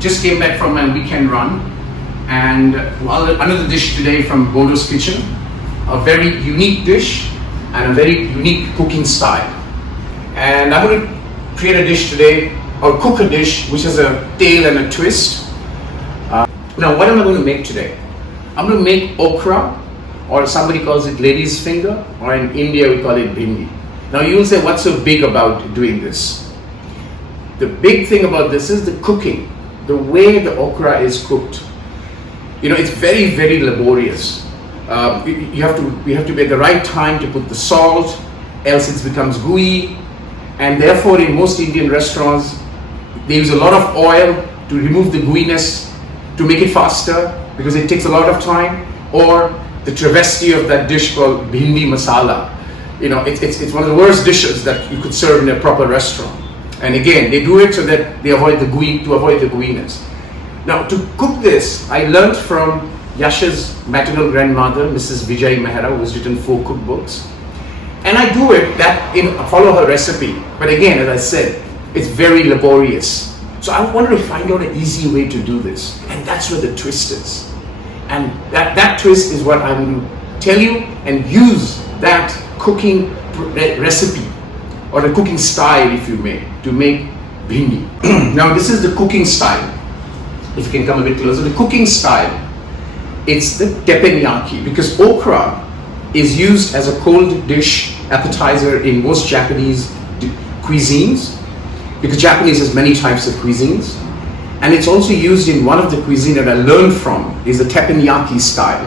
just came back from my weekend run, and another dish today from Bordo's kitchen, a very unique dish and a very unique cooking style. And I'm going to create a dish today, or cook a dish which has a tail and a twist. Now what am I going to make today? I'm going to make okra, or somebody calls it lady's finger, or in India we call it bhindi. Now you'll say, what's so big about doing this? The big thing about this is the cooking, the way the okra is cooked. You know, it's very, very laborious. You have to be at the right time to put the salt, else it becomes gooey. And therefore in most Indian restaurants, they use a lot of oil to remove the gooiness, to make it faster, because it takes a lot of time. Or the travesty of that dish called bhindi masala. You know, it's one of the worst dishes that you could serve in a proper restaurant. And again, they do it so that they avoid the gooiness. Now, to cook this, I learned from Yash's maternal grandmother, Mrs. Vijay Mehra, who has written 4 cookbooks. And I do it follow her recipe. But again, as I said, it's very laborious. So I wanted to find out an easy way to do this. And that's where the twist is. And that twist is what I'm going to tell you, and use that cooking recipe, or the cooking style, if you may, to make bhindi. Now this is the cooking style. If you can come a bit closer, the cooking style, it's the teppanyaki, because okra is used as a cold dish appetizer in most Japanese cuisines, because Japanese has many types of cuisines. And it's also used in one of the cuisine that I learned from, is the Teppanyaki Style.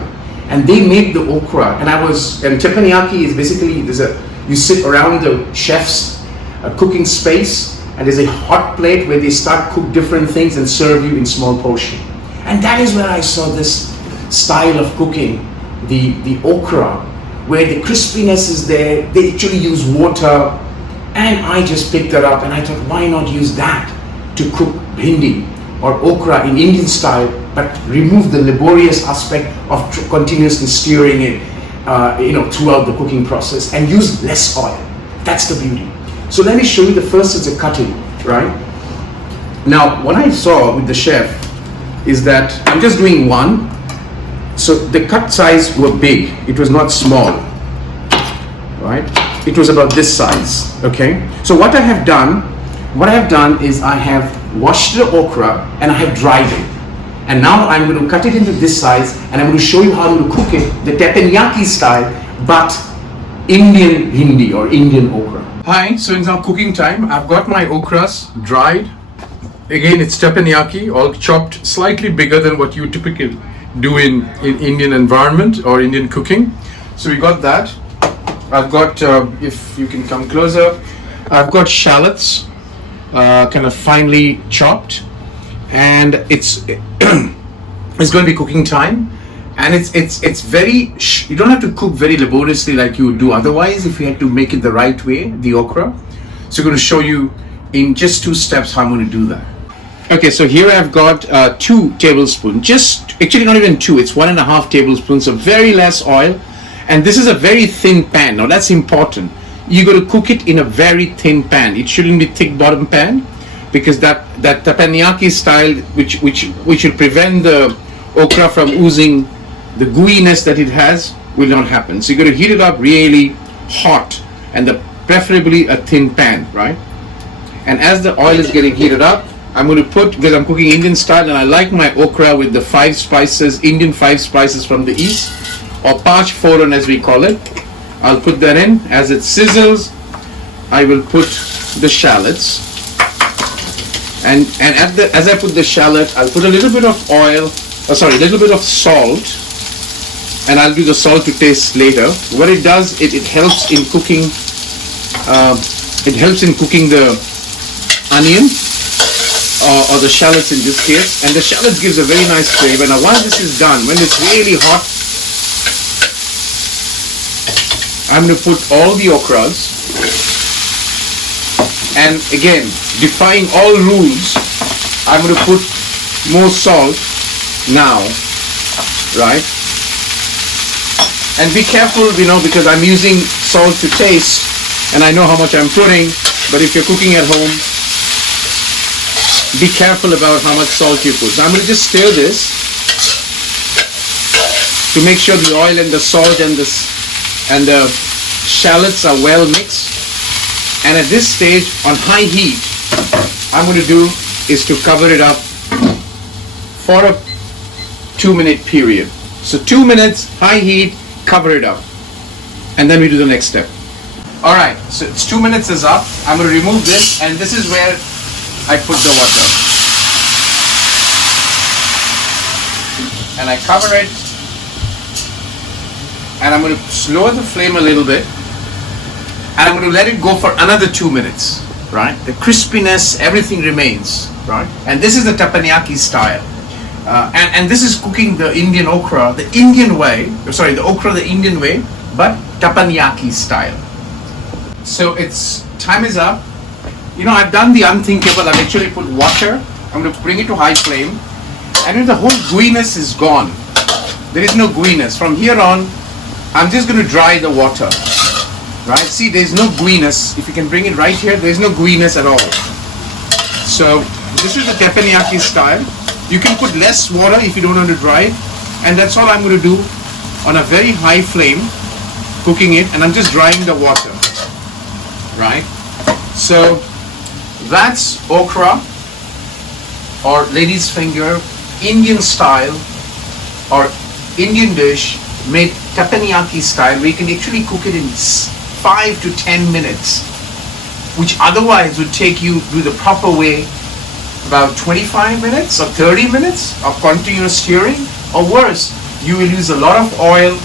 And they make the okra, and teppanyaki is basically, you sit around the chef's cooking space, and there's a hot plate where they cook different things and serve you in small portion. And that is where I saw this style of cooking, the okra, where the crispiness is there. They actually use water, and I just picked that up, and I thought, why not use that to cook bhindi or okra in Indian style, but remove the laborious aspect of continuously stirring it throughout the cooking process, and use less oil. That's the beauty. So let me show you. The first is the cutting, right? Now what I saw with the chef is that I'm just doing one. So the cut size were big, it was not small, right? It was about this size, okay? So what I have done is I have washed the okra and I have dried it. And now I'm going to cut it into this size, and I'm going to show you how to cook it, the teppanyaki style, but Indian bhindi or Indian okra. Hi, so it's now cooking time. I've got my okras dried. Again, it's teppanyaki, all chopped slightly bigger than what you typically do in Indian environment or Indian cooking. So we got that. I've got, if you can come closer, I've got shallots, kind of finely chopped, and it's it's going to be cooking time, and it's very, you don't have to cook very laboriously like you would do otherwise if you had to make it the right way, the okra. So I'm going to show you in just 2 steps how I'm going to do that. Okay, so here I've got 2 tablespoons, actually not even 2, it's 1.5 tablespoons of very less oil. And this is a very thin pan. Now that's important. You got to cook it in a very thin pan. It shouldn't be thick bottom pan, because that teppanyaki style, which will prevent the okra from oozing the gooiness that it has, will not happen. So you got to heat it up really hot, and preferably a thin pan, right? And as the oil is getting heated up, I'm going to put, because I'm cooking Indian style and I like my okra with the 5 spices, Indian 5 spices from the east, or Paanch Phoron as we call it. I'll put that in. As it sizzles, I will put the shallots. And as I put the shallot, I'll put a little bit of a little bit of salt, and I'll do the salt to taste later. What it does, it helps in cooking. It helps in cooking the onion or the shallots in this case, and the shallots gives a very nice flavor. Now once this is done, when it's really hot, I'm going to put all the okras, and again, defying all rules, I'm going to put more salt now, right? And be careful, because I'm using salt to taste, and I know how much I'm putting, but if you're cooking at home, be careful about how much salt you put. So I'm going to just stir this to make sure the oil and the salt and the shallots are well mixed. And at this stage, on high heat, I'm going to do is to cover it up for a 2-minute period. So 2 minutes, high heat, cover it up. And then we do the next step. Alright, so it's 2 minutes is up. I'm going to remove this, and this is where I put the water. And I cover it. And I'm going to lower the flame a little bit. And I'm going to let it go for another 2 minutes. Right? The crispiness, everything remains. Right? And this is the Teppanyaki style. And this is cooking the Indian okra the Indian way. Sorry, the okra the Indian way, but Teppanyaki style. So it's time is up. You know, I've done the unthinkable. I've actually put water. I'm going to bring it to high flame. And the whole gooiness is gone. There is no gooiness. From here on, I'm just going to dry the water. Right? See, there's no gooiness. If you can bring it right here, there's no gooiness at all. So this is the Teppanyaki style. You can put less water if you don't want to dry it. And that's all I'm going to do on a very high flame, cooking it. And I'm just drying the water. Right? So that's okra or lady's finger, Indian style or Indian dish made Teppanyaki style, where you can actually cook it in 5 to 10 minutes, which otherwise would take you do the proper way about 25 minutes or 30 minutes of continuous stirring, or worse, you will use a lot of oil,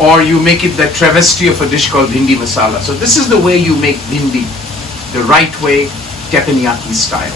or you make it that travesty of a dish called bhindi masala. So this is the way you make bhindi, the right way, Teppanyaki style.